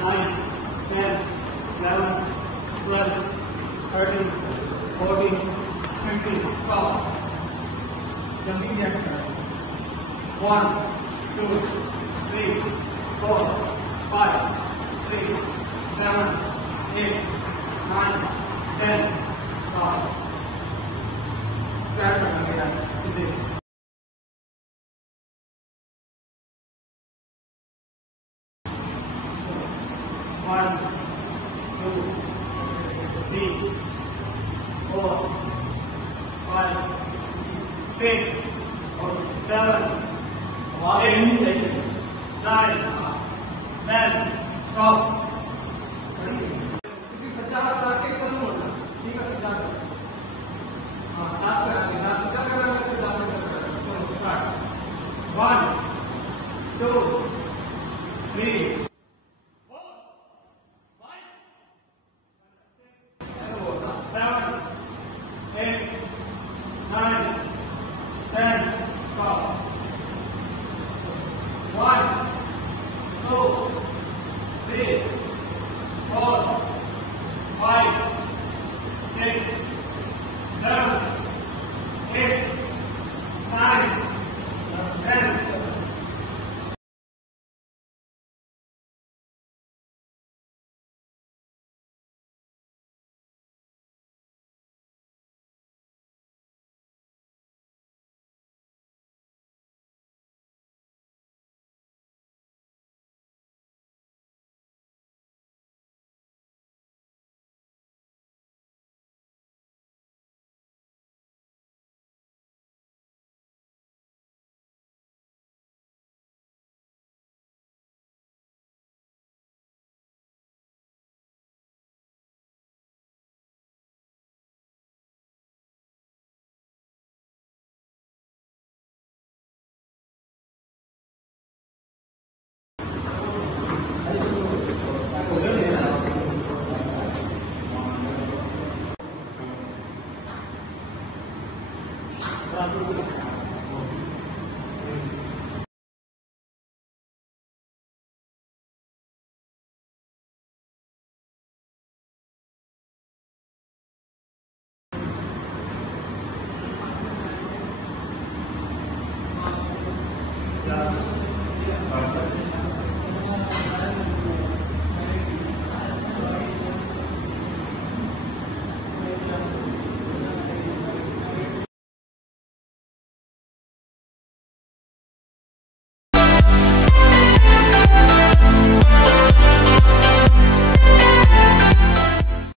9, 10, 11, 12, 13, 14, 15. Stop. Jumping jacks. 1, 2, 3, 4, 5, 6, 7, 8, 9, 10. Stop. Start करना है सीधे. 1, 2, 3, 4, 5, 6, 7, 8, 9, 10. Stop. किसी सज्जा का आके कदम होना. ठीक है सज्जा. हाँ दास कराने. दास सज्जा कराने से दास करना. स्टार्ट. 1, 2, 3. 7, 8, 9, 10. Stop. 1, 2, 3.